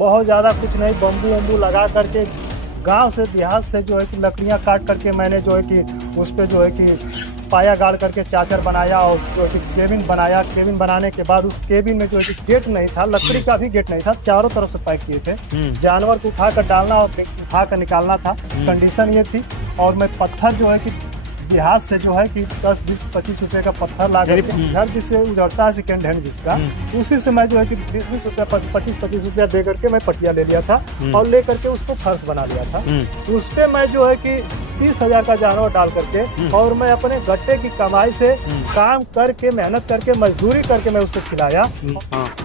बहुत ज़्यादा कुछ नहीं, बम्बू वम्बू लगा करके गांव से देहात से जो है कि लकड़ियां काट करके मैंने जो है कि उस पे जो है कि पाया गाड़ करके चादर बनाया और जो है कि केबिन बनाया। केबिन बनाने के बाद उस केबिन में जो है कि गेट नहीं था, लकड़ी का भी गेट नहीं था, चारों तरफ से पैक किए थे। जानवर को उठा कर डालना और उठा कर निकालना था, कंडीशन ये थी। और मैं पत्थर जो है कि देहात से जो है कि 10, 20, 25 रुपए का पत्थर ला करके घर जिससे उजड़ता है सेकेंड हैंड जिसका, उसी से मैं जो है कि 20-20 रुपया 25-25 रुपया दे करके मैं पटिया ले लिया था और ले करके उसको फर्श बना लिया था। उस पे मैं जो है कि 30,000 का जानवर डाल करके और मैं अपने गट्टे की कमाई से काम करके मेहनत करके मजदूरी करके मैं उसको खिलाया।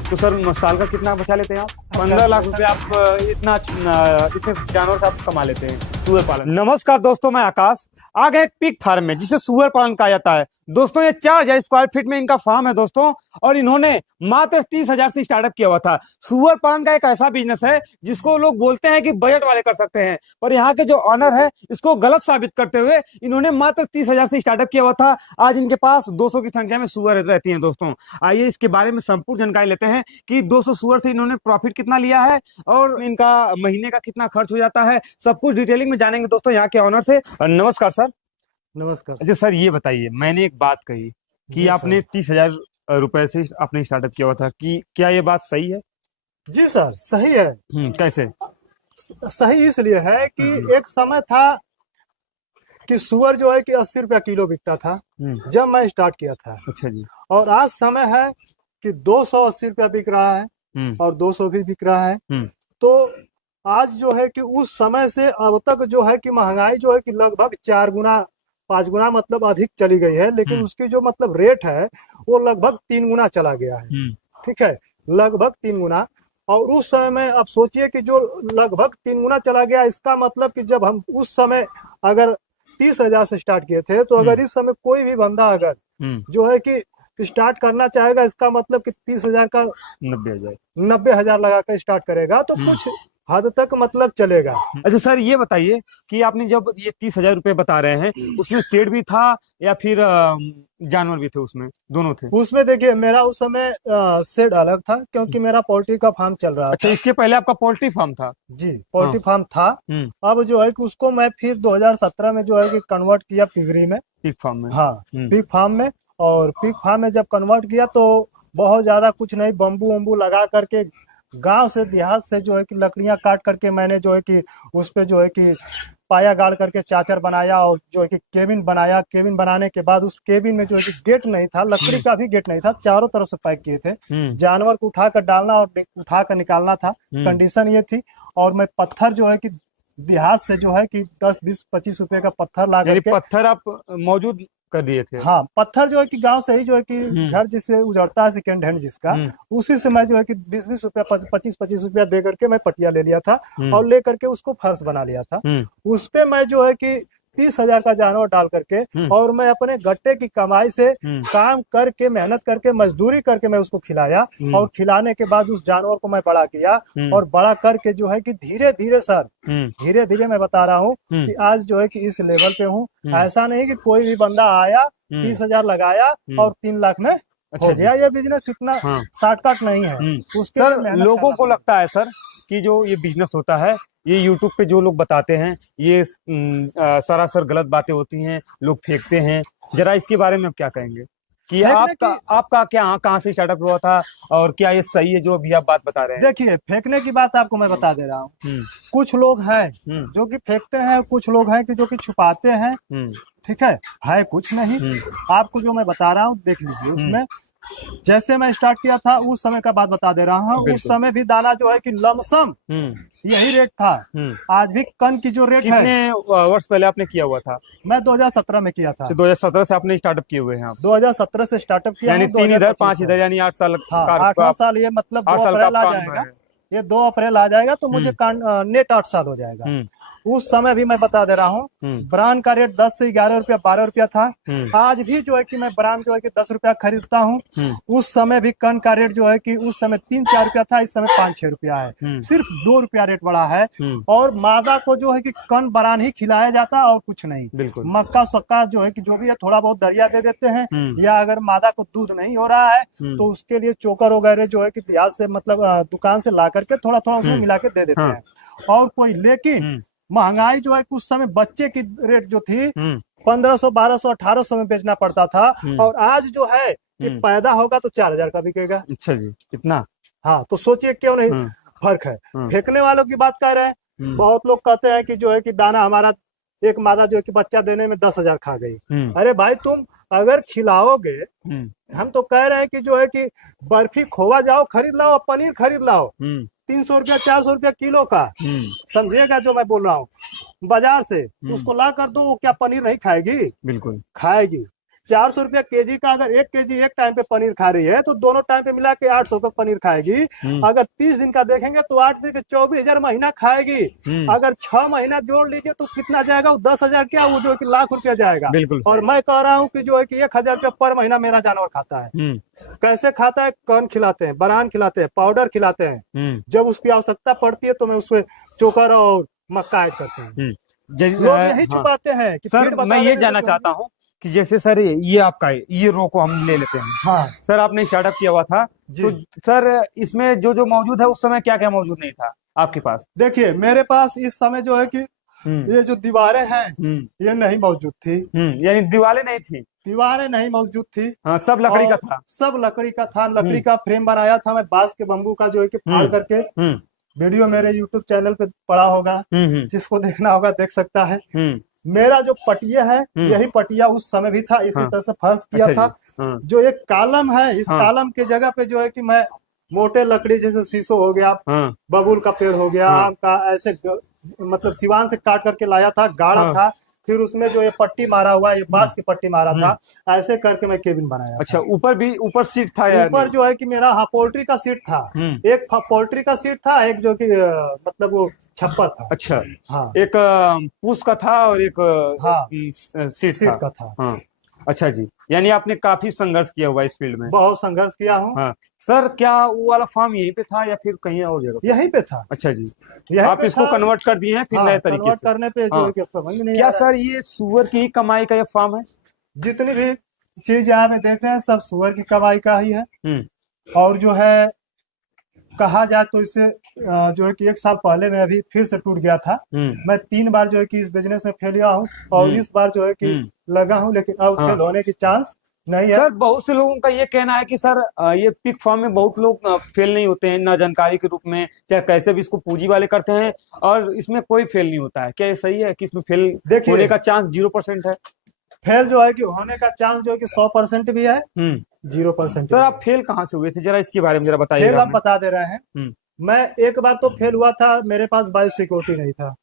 तो सर साल का कितना बचा लेते हैं आप? 15 लाख रुपए आप इतने जानवर से आप कमा लेते हैं सुअर पालन। नमस्कार दोस्तों, मैं आकाश आ गए एक पिग फार्म में जिसे सुअर पालन कहा जाता है। दोस्तों ये 4000 स्क्वायर फीट में इनका फार्म है दोस्तों, और इन्होंने मात्र 30,000 से स्टार्टअप किया हुआ था। सुअर पालन का एक ऐसा बिजनेस है जिसको लोग बोलते हैं कि बजट वाले कर सकते हैं, पर यहाँ के जो ऑनर है इसको गलत साबित करते हुए इन्होंने मात्र 30,000 से स्टार्टअप किया हुआ था। आज इनके पास 200 की संख्या में सुअर रहती हैं दोस्तों। आइए इसके बारे में संपूर्ण जानकारी लेते हैं कि 200 सुअर से इन्होंने प्रॉफिट कितना लिया है और इनका महीने का कितना खर्च हो जाता है, सब कुछ डिटेलिंग में जानेंगे दोस्तों यहाँ के ऑनर से। नमस्कार सर। नमस्कार। अच्छा सर, ये बताइए, मैंने एक बात कही कि आपने 30,000 रुपए से आपने स्टार्टअप किया हुआ था, कि क्या ये बात सही है? जी सर, सही है। कैसे सही इसलिए है कि एक समय था कि सुअर जो है कि 80 रुपया किलो बिकता था जब मैं स्टार्ट किया था। अच्छा जी। और आज समय है कि 280 रुपया बिक रहा है और 200 भी बिक रहा है। तो आज जो है कि उस समय से अब तक जो है कि महंगाई जो है कि लगभग 4 गुना 5 गुना मतलब अधिक चली गई है, लेकिन उसकी जो मतलब रेट है वो लगभग 3 गुना चला गया है। ठीक है, लगभग 3 गुना। और उस समय में आप सोचिए कि जो लगभग 3 गुना चला गया, इसका मतलब कि जब हम उस समय अगर 30,000 से स्टार्ट किए थे, तो अगर इस समय कोई भी बंदा अगर जो है कि स्टार्ट करना चाहेगा, इसका मतलब कि 30,000 का 90,000 लगा कर स्टार्ट करेगा तो कुछ हद तक मतलब चलेगा। अच्छा सर, ये बताइए कि आपने जब ये 30,000 रुपए बता रहे हैं, उसमें शेड भी था या फिर जानवर भी थे? उसमें दोनों थे? उसमें देखिए मेरा उस समय शेड अलग था, क्योंकि मेरा पोल्ट्री का फार्म चल रहा था। अच्छा, इसके पहले आपका पोल्ट्री फार्म था? जी, पोल्ट्री फार्म था। अब जो है कि उसको मैं फिर 2017 में जो है कि कन्वर्ट किया पिगरी में, पिग फार्म में। हाँ, पिग फार्म में। और पिग फार्म में जब कन्वर्ट किया तो बहुत ज्यादा कुछ नहीं, बम्बू वम्बू लगा करके गांव से देहात से जो है कि लकड़ियां काट करके मैंने जो है कि उस पे जो है कि पाया गाड़ करके चादर बनाया और जो है कि केबिन बनाया। केबिन बनाने के बाद उस केबिन में जो है कि गेट नहीं था, लकड़ी का भी गेट नहीं था, चारों तरफ से पैक किए थे। जानवर को उठा कर डालना और उठा कर निकालना था, कंडीशन ये थी। और मैं पत्थर जो है कि देहात से जो है कि 10, 20, 25 रुपए का पत्थर ला करके पत्थर आप मौजूद कर दिए थे? हाँ, पत्थर जो है कि गांव से ही जो है कि घर जिससे उजड़ता है सेकेंड हैंड जिसका, उसी से मैं जो है कि 20-20 रुपया 25-25 रुपया दे करके मैं पटिया ले लिया था और ले करके उसको फर्श बना लिया था। उस पे मैं जो है कि 30,000 का जानवर डाल करके और मैं अपने गट्टे की कमाई से काम करके मेहनत करके मजदूरी करके मैं उसको खिलाया। और खिलाने के बाद उस जानवर को मैं बड़ा किया और बड़ा करके जो है कि धीरे धीरे सर, धीरे धीरे मैं बता रहा हूँ कि आज जो है कि इस लेवल पे हूँ। ऐसा नहीं कि कोई भी बंदा आया 30,000 लगाया और 3 लाख में हो गया। ये बिजनेस इतना शॉर्टकट नहीं है। उसके सर लोगों को लगता है सर कि जो ये बिजनेस होता है, ये यूट्यूब पे जो लोग बताते हैं ये सरासर गलत बातें होती हैं, लोग फेंकते हैं। जरा इसके बारे में आप क्या कहेंगे कि आपका क्या कहाँ से स्टार्टअप हुआ था और क्या ये सही है जो अभी आप बात बता रहे हैं? देखिए, फेंकने की बात आपको मैं बता दे रहा हूँ। कुछ लोग हैं जो कि फेंकते हैं, कुछ लोग हैं कि जो कि छुपाते हैं। ठीक है कुछ नहीं। आपको जो मैं बता रहा हूँ देख लीजिए। उसमें जैसे मैं स्टार्ट किया था उस समय का बात बता दे रहा हूँ। उस समय भी दाना जो है कि लमसम यही रेट था। आज भी कन की जो रेट है। कितने वर्ष पहले आपने किया हुआ था? मैं 2017 में किया था। 2017 से आपने स्टार्टअप किए हुए हैं आप? 2017 से स्टार्टअप किया, यानी 3 इधर 5 इधर, यानी 8 साल। हाँ, 8वां साल ये मतलब 2 अप्रैल आ जाएगा। ये 2 अप्रैल आ जाएगा तो मुझे नेट 8 साल हो जाएगा। उस समय भी मैं बता दे रहा हूँ, ब्रांड का रेट 10 से 11 रुपया 12 रुपया था। आज भी जो है कि मैं ब्रांड जो है कि 10 रुपया खरीदता हूँ। उस समय भी कन का रेट जो है कि उस समय 3-4 रुपया था, इस समय 5-6 रुपया है। सिर्फ 2 रुपया रेट बढ़ा है। और मादा को जो है कि कन बरान ही खिलाया जाता है और कुछ नहीं। बिल्कुल। मक्का सक्का जो है कि जो भी है थोड़ा बहुत दरिया दे देते हैं, या अगर मादा को दूध नहीं हो रहा है तो उसके लिए चोकर वगैरह जो है कि देहात से मतलब दुकान से ला करके थोड़ा थोड़ा उसमें मिला के दे देते हैं। और कोई लेकिन महंगाई जो है उस समय बच्चे की रेट जो थी 1500, 1200, 1800 में बेचना पड़ता था, और आज जो है कि पैदा होगा तो 4000 का बिकेगा। अच्छा जी, कितना? हाँ, तो सोचिए क्यों नहीं फर्क है। फेंकने वालों की बात कर रहे हैं। बहुत लोग कहते हैं कि जो है कि दाना हमारा एक मादा जो है कि बच्चा देने में 10,000 खा गई। अरे भाई, तुम अगर खिलाओगे, हम तो कह रहे हैं कि जो है कि बर्फी खोवा जाओ खरीद लाओ, पनीर खरीद लाओ 300 रुपया 400 रुपया किलो का, समझिएगा जो मैं बोल रहा हूँ, बाजार से उसको ला कर दो, वो क्या पनीर नहीं खाएगी? बिल्कुल खाएगी। 400 रुपया केजी का अगर 1 केजी एक टाइम पे पनीर खा रही है तो दोनों टाइम पे मिला के 800 का पनीर खाएगी। अगर 30 दिन का देखेंगे तो 8 दिन के 24,000 महीना खाएगी। अगर 6 महीना जोड़ लीजिए तो कितना जाएगा? वो 10,000 क्या, वो जो है कि लाख रुपया जाएगा। और मैं कह रहा हूँ कि जो है कि 1,000 रुपया पर महीना मेरा जानवर खाता है। कैसे खाता है? कन खिलाते हैं, बरान खिलाते हैं, पाउडर खिलाते हैं। जब उसकी आवश्यकता पड़ती है तो मैं उसमें चोकर और मक्का ऐड करते हैं। लोग यही छुपाते हैं कि सर मैं ये जानना चाहता हूँ कि जैसे सर ये आपका ये रो को हम ले लेते हैं। हाँ सर, आपने स्टार्टअप किया हुआ था, तो सर इसमें जो जो मौजूद है उस समय क्या क्या मौजूद नहीं था आपके पास? देखिए, मेरे पास इस समय जो है कि ये जो दीवारें हैं ये नहीं मौजूद थी। यानी दीवारें नहीं थी? दीवारें नहीं मौजूद थी। हाँ, सब लकड़ी का था? सब लकड़ी का था। लकड़ी का फ्रेम बनाया था मैं, बांस के बम्बू का जो है कि फाड़ करके। वीडियो मेरे YouTube चैनल पे पड़ा होगा, जिसको देखना होगा देख सकता है। मेरा जो पटिया है यही पटिया उस समय भी था, इसी तरह से फर्श किया था। जो एक कालम है, इस कालम के जगह पे जो है कि मैं मोटे लकड़ी जैसे शीशो हो गया, बबूल का पेड़ हो गया, आम का, ऐसे मतलब सिवान से काट करके लाया था, गाढ़ा था। फिर उसमें जो ये पट्टी मारा हुआ, ये बांस की पट्टी मारा था, ऐसे करके मैं केबिन बनाया। अच्छा, ऊपर सीट था? ऊपर जो है कि मेरा पोल्ट्री का सीट था। एक पोल्ट्री का सीट था, एक जो कि मतलब वो छप्पर था। अच्छा, हाँ, एक पूस का था और एक सीट का था। हाँ, अच्छा जी, यानी आपने काफी संघर्ष किया हुआ इस फील्ड में? बहुत संघर्ष किया हूँ। हाँ सर, क्या वो वाला फार्म यहीं पे था या फिर कहीं और जगह? यहीं पे था। अच्छा जी, आप इसको कन्वर्ट कर दिए हैं फिर नए तरीके कन्वर्ट करने पे जो है कि समझ नहीं क्या सर ये सुअर की कमाई का ये फार्म है? जितनी भी चीज यहाँ पे देख रहे हैं सब सुअर की कमाई का ही है। और जो है कहा जाए तो इससे जो है कि 1 साल पहले मैं अभी फिर से टूट गया था। मैं 3 बार जो है कि इस बिजनेस में फेल हुआ हूँ, और इस बार जो है कि लगा हूँ, लेकिन अब फेल होने की चांस नहीं है। सर बहुत से लोगों का ये कहना है कि सर ये पिग फार्म में बहुत लोग फेल नहीं होते हैं, ना जानकारी के रूप में, चाहे कैसे भी इसको पूंजी वाले करते हैं, और इसमें कोई फेल नहीं होता है। क्या ये सही है कि इसमें फेल होने का चांस 0% है? फेल जो है कि होने का चांस जो है कि 100% भी है, 0%। सर आप फेल कहाँ से हुए थे, जरा इसके बारे में जरा बताइए। फेल आप बता दे रहे हैं। मैं एक बार तो फेल हुआ था, मेरे पास बायो सिक्योरिटी नहीं था।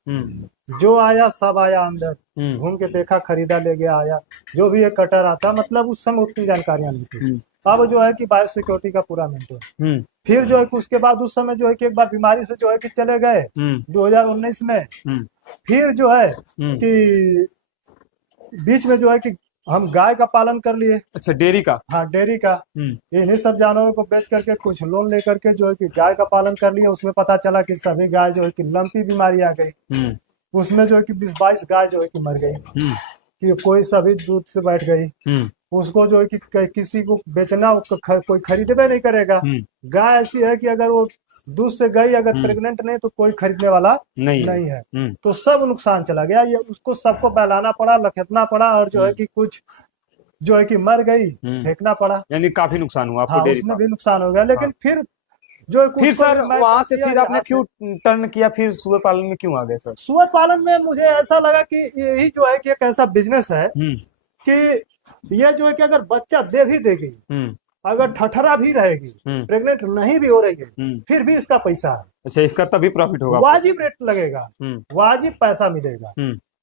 जो आया सब आया अंदर, घूम के देखा, खरीदा, ले गया, आया। जो भी एक कटर आता, मतलब उस समय उतनी जानकारियां नहीं थी। अब जो है कि बायो सिक्योरिटी का पूरा मेंटेन। फिर जो है कि उसके बाद उस समय जो है कि एक बार बीमारी से जो है कि चले गए 2019 में। फिर जो है कि बीच में जो है कि हम गाय का पालन कर लिए। अच्छा, डेयरी का? हाँ, डेयरी का। इन्हीं सब जानवरों को बेच करके कुछ लोन ले करके जो है कि गाय का पालन कर लिया। उसमें पता चला कि सभी गाय जो है कि लंपी बीमारी आ गई। उसमें जो है कि 20-22 गाय जो है कि मर गई, कि कोई सभी दूध से बैठ गई। उसको जो है कि किसी को बेचना कोई खरीदे नहीं करेगा। गाय ऐसी है कि अगर वो दूध से गई, अगर प्रेग्नेंट नहीं तो कोई खरीदने वाला नहीं है। तो सब नुकसान चला गया। ये उसको सबको बहलाना पड़ा, लखेतना पड़ा, और जो है कि कुछ जो है कि मर गई, फेंकना पड़ा। यानी काफी नुकसान हुआ आपको? डेयरी उसमें भी नुकसान हो गया। लेकिन फिर जो फिर सर वहां से फिर आपने क्यों टर्न किया, फिर सुअर पालन में क्यों आ गए सर? सुअर पालन में मुझे ऐसा लगा कि यही जो है कि एक ऐसा बिजनेस है कि ये जो है कि अगर बच्चा दे भी देगी, अगर ठठरा भी रहेगी, प्रेग्नेंट नहीं भी हो रही है, फिर भी इसका पैसा है। अच्छा, इसका तभी प्रॉफिट होगा? वाजिब रेट लगेगा, वाजिब पैसा मिलेगा।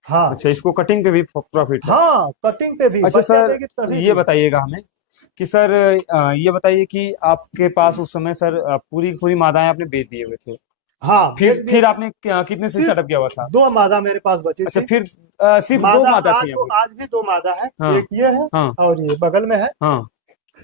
हाँ। अच्छा, इसको कटिंग पे भी प्रॉफिट है? हाँ, कटिंग पे भी। अच्छा सर, ये बताइएगा हमें कि सर ये बताइए कि आपके पास उस समय सर पूरी मादाएं आपने बेच दिए हुए थे, हाँ, फिर आपने कितने से सिर्फ सेटअप किया हुआ था? 2 मादा मेरे पास बची अच्छा, थी। फिर सिर्फ 2 मादा मादा आज थी अभी? आज भी 2 मादा है। हाँ, एक ये है हाँ, और ये बगल में है। हाँ।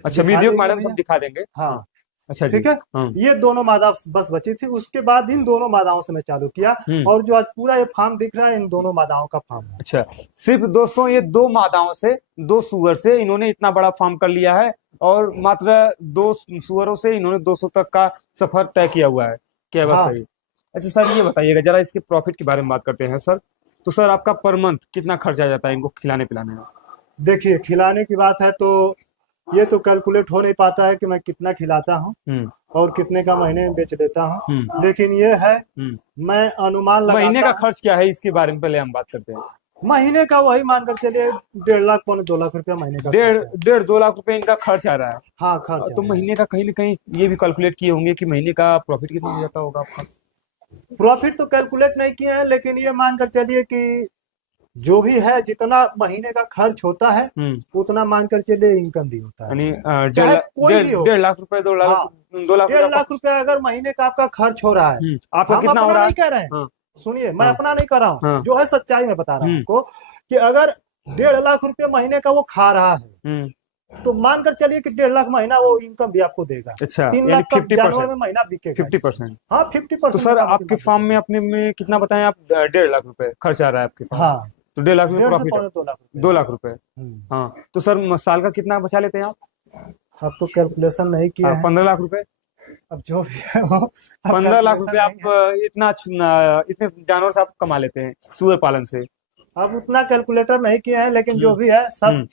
अच्छा, दिखा वीडियो देंगे मैडम भैया। सब दिखा देंगे। हाँ, हाँ, अच्छा जी। ठीक है। हाँ, ये दोनों मादा बस बची थी, उसके बाद इन दोनों मादाओं से मैं चालू किया। और जो आज पूरा ये फार्म दिख रहा है, इन दोनों मादाओं का फार्म है। अच्छा। सिर्फ दोस्तों ये 2 मादाओं से, 2 सुअर से इन्होंने इतना बड़ा फार्म कर लिया है और मात्र 2 सुअरों से इन्होंने 200 तक का सफर तय किया हुआ है। क्या बात हाँ। सही? अच्छा सर, ये बताइएगा जरा, इसके प्रॉफिट के बारे में बात करते हैं सर। तो सर आपका पर मंथ कितना खर्चा आ जाता है इनको खिलाने पिलाने में? देखिए, खिलाने की बात है तो ये तो कैलकुलेट हो नहीं पाता है कि मैं कितना खिलाता हूँ और कितने का महीने में बेच देता हूँ। लेकिन ये है, मैं अनुमान लगाता महीने का हूँ। खर्च क्या है इसके बारे में पहले हम बात करते हैं। महीने का वही मानकर चलिए 1.5 लाख पौने 2 लाख रुपया महीने का खर्च है। 1.5-2 लाख रुपए इनका खर्च आ रहा है। हाँ, खर्च तो है। महीने का कहीं ना कहीं ये भी कैलकुलेट किए होंगे कि महीने का प्रॉफिट कितना हो जाता होगा आपका? प्रॉफिट तो कैलकुलेट नहीं किए हैं, लेकिन ये मानकर चलिए कि जो भी है, जितना महीने का खर्च होता है उतना मानकर चलिए इनकम भी होता है। यानी चाहे कोई भी हो। 1.5 लाख रुपए, 2 लाख, हाँ, 2 लाख 1.5 लाख रुपया अगर महीने का आपका खर्च हो रहा है, आपका हम कितना हो अपना रहा नहीं है? कह रहे हैं। हाँ, सुनिए, मैं हाँ, अपना नहीं कर रहा हूँ, हाँ, जो है सच्चाई में बता रहा हूँ आपको कि अगर 1.5 लाख रुपया महीने का वो खा रहा है, तो मानकर चलिए कि 1.5 लाख महीना वो इनकम भी आपको देगा। अच्छा, 3 यानी लाख का 50%, जानवर में महीना बिकेगा। 50%। हाँ, 50%। तो सर आपके फार्म में अपने में कितना बताएं आप? 1.5 लाख रुपए खर्च आ रहा है आपके पास? हाँ, तो 1.5 लाख में 1.5 से प्रॉफिट है? पौने 2 लाख रुपए। 2 लाख रुपए। हाँ, तो सर साल का कितना बचा लेते हैं आप? अब तो कैलकुलेशन नहीं किया है। 15 लाख रुपए। अब जो भी है वो 15 लाख रुपए आप इतने जानवर से आप कमा लेते हैं सुअर पालन से? अब उतना कैलकुलेटर नहीं किया है, लेकिन जो भी है सब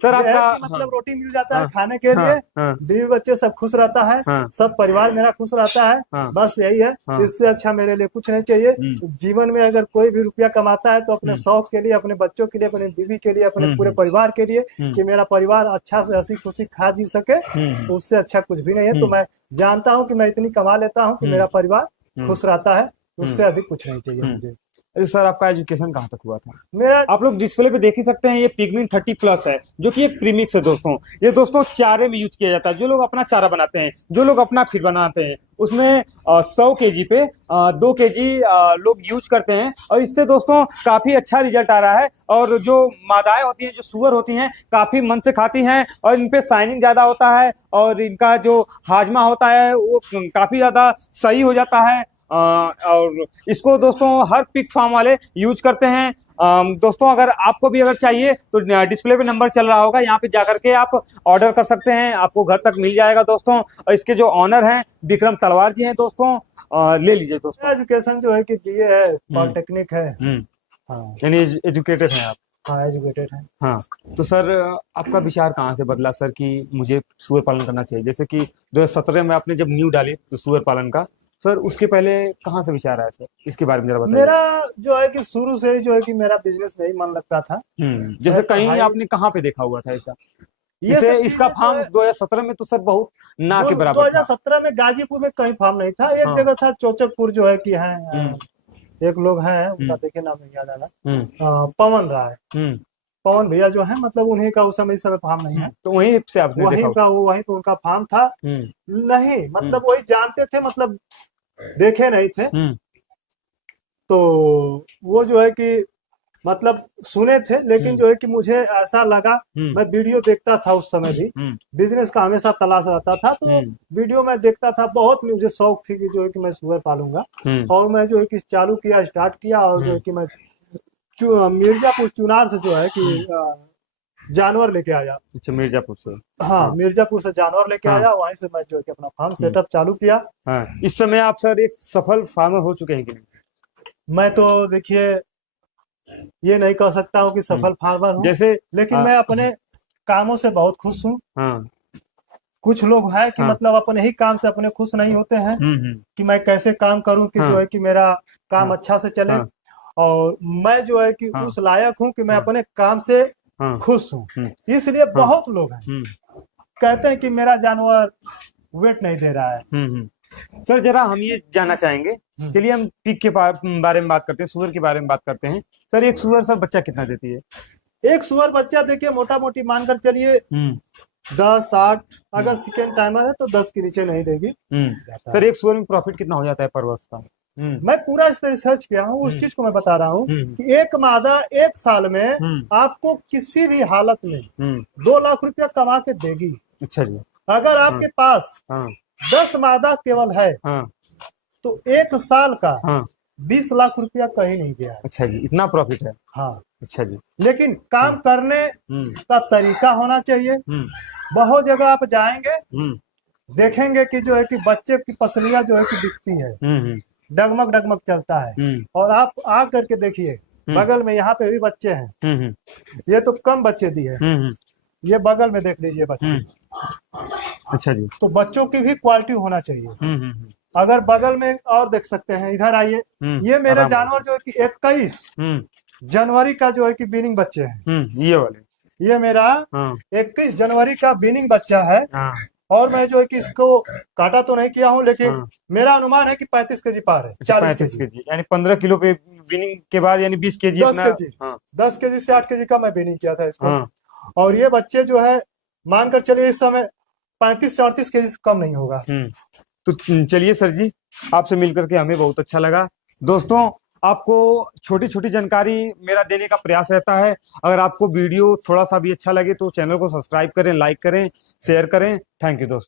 सर ये है आपका कि मतलब रोटी मिल जाता है हाँ, खाने के लिए। हाँ, बीवी बच्चे सब खुश रहता है। हाँ, सब परिवार मेरा खुश रहता है। हाँ, बस यही है। हाँ, इससे अच्छा मेरे लिए कुछ नहीं चाहिए। जीवन में अगर कोई भी रुपया कमाता है तो अपने शौक के लिए, अपने बच्चों के लिए, अपने बीवी के लिए, अपने पूरे परिवार के लिए, कि मेरा परिवार अच्छा से हंसी खुशी खा जी सके, उससे अच्छा कुछ भी नहीं है। तो मैं जानता हूँ कि मैं इतनी कमा लेता हूँ कि मेरा परिवार खुश रहता है, उससे अधिक कुछ नहीं चाहिए मुझे। अरे सर आपका एजुकेशन कहाँ तक हुआ था? मेरा, आप लोग डिस्प्ले पे देख ही सकते हैं, ये पिगमिन 30+ है, जो कि एक प्रीमिक्स है दोस्तों। ये दोस्तों चारे में यूज किया जाता है। जो लोग अपना चारा बनाते हैं, जो लोग अपना फीड बनाते हैं, उसमें 100 kg पे 2 kg लोग यूज करते हैं और इससे दोस्तों काफी अच्छा रिजल्ट आ रहा है। और जो मादाएं होती हैं, जो सुअर होती हैं, काफी मन से खाती हैं और इनपे शाइनिंग ज्यादा होता है और इनका जो हाजमा होता है वो काफी ज्यादा सही हो जाता है। और इसको दोस्तों हर पिग फार्म वाले यूज करते हैं। दोस्तों अगर आपको भी अगर चाहिए तो डिस्प्ले पे नंबर चल रहा होगा, यहाँ पे जाकर के आप ऑर्डर कर सकते हैं, आपको घर तक मिल जाएगा दोस्तों। और इसके जो ऑनर हैं विक्रम तलवार जी हैं दोस्तों, ले लीजिए दोस्तों। एजुकेशन जो है कि बीए है, पॉलिटेक्निक है। हाँ, यानी एजुकेटेड हैं आप? हाँ, एजुकेटेड है। हाँ, तो सर आपका विचार कहाँ से बदला सर कि मुझे सुअर पालन करना चाहिए? जैसे कि 2017 में आपने जब न्यू डाली तो सुअर पालन का, सर उसके पहले कहाँ से विचार आया सर? इसके बारे में जरा बताइए। मेरा जो है कि शुरू से ही जो है कि मेरा बिजनेस में ही मन लगता था। जैसे कहीं आपने कहाँ पे देखा हुआ था ऐसा? इसे इसका फार्म 2017 में तो सर बहुत ना के बराबर था। 2017 में गाजीपुर में कहीं फार्म नहीं था। एक जगह था चौचकपुर जो है कि है, एक लोग हैं, उनका देखे नाम नहीं याद आ रहा, पवन राय, पवन भैया जो है, मतलब उन्हीं का उस समय फार्म नहीं है, तो वहीं से आपने वहीं पे उनका फार्म था। नहीं मतलब वही जानते थे, मतलब देखे नहीं थे। तो वो जो है कि मतलब सुने थे, लेकिन जो है कि मुझे ऐसा लगा, मैं वीडियो देखता था उस समय भी, बिजनेस का हमेशा तलाश रहता था, तो वीडियो में देखता था। बहुत मुझे शौक थी कि जो है कि मैं सुअर पालूंगा, और मैं जो है कि चालू किया, स्टार्ट किया, और जो है कि मैं मिर्जापुर चुनार से जो है कि जानवर लेके आया। अच्छा, मिर्जापुर से? हाँ, मिर्जापुर से जानवर लेके आया, वहीं से मैं जो है कि अपना फार्म सेटअप चालू किया। हाँ, इस समय आप सर एक सफल फार्मर हो चुके हैं कि नहीं? मैं तो देखिए ये नहीं कह सकता हूँ कि सफल फार्मर हूँ, जैसे लेकिन मैं अपने कामों से बहुत खुश हूँ। कुछ लोग हैं कि मतलब अपने ही काम से अपने खुश नहीं होते हैं, कि मैं कैसे काम करूं कि जो है कि मेरा काम अच्छा से चले। और मैं जो है कि उस लायक हूं कि मैं अपने काम से खुश हूं। इसलिए बहुत लोग हैं कहते हैं कि मेरा जानवर वेट नहीं दे रहा है। सर जरा हम ये जानना चाहेंगे, चलिए हम पिग के बारे में बात करते हैं, सुअर के बारे में बात करते हैं। सर एक सुअर सर बच्चा कितना देती है? एक सुअर बच्चा देखिए मोटा मोटी मानकर चलिए 10-8, अगर सेकेंड टाइमर है तो 10 के नीचे नहीं देगी। सर एक सुअर में प्रॉफिट कितना हो जाता है पर वर्ष का? मैं पूरा इस पर रिसर्च किया हूँ, उस चीज को मैं बता रहा हूँ कि एक मादा एक साल में आपको किसी भी हालत में 2 लाख रुपया कमा के देगी। अच्छा जी। अगर आपके पास 10 मादा केवल है तो एक साल का 20 लाख रुपया कहीं नहीं गया। अच्छा जी, इतना प्रॉफिट है। हाँ। अच्छा जी। लेकिन काम करने का तरीका होना चाहिए। बहुत जगह आप जाएंगे, देखेंगे कि जो है कि बच्चे की पसलियां जो है कि दिखती है, डगमग डगमग चलता है। और आप आ करके देखिए, बगल में यहाँ पे भी बच्चे हैं। ये तो कम बच्चे दिए, ये बगल में देख लीजिए बच्चे। अच्छा जी। तो बच्चों की भी क्वालिटी होना चाहिए। अगर बगल में और देख सकते हैं, इधर आइए, ये मेरे जानवर जो है कि 21 जनवरी का जो है कि बीनिंग बच्चे हैं। ये वाले, ये मेरा 21 जनवरी का बीनिंग बच्चा है। और मैं जो है कि इसको काटा तो नहीं किया हूँ, लेकिन मेरा अनुमान है कि 35 केजी पार है। 40 केजी, यानी 15 किलो पे बीनिंग के बाद यानी 20 केजी 10 केजी से 8 केजी का मैं बीनिंग किया था इसको। और ये बच्चे जो है मानकर चलिए इस समय 35 से 38 केजी से कम नहीं होगा। तो चलिए सर जी, आपसे मिलकर के हमें बहुत अच्छा लगा। दोस्तों, आपको छोटी छोटी जानकारी मेरा देने का प्रयास रहता है। अगर आपको वीडियो थोड़ा सा भी अच्छा लगे तो चैनल को सब्सक्राइब करें, लाइक करें, शेयर करें। थैंक यू दोस्तों।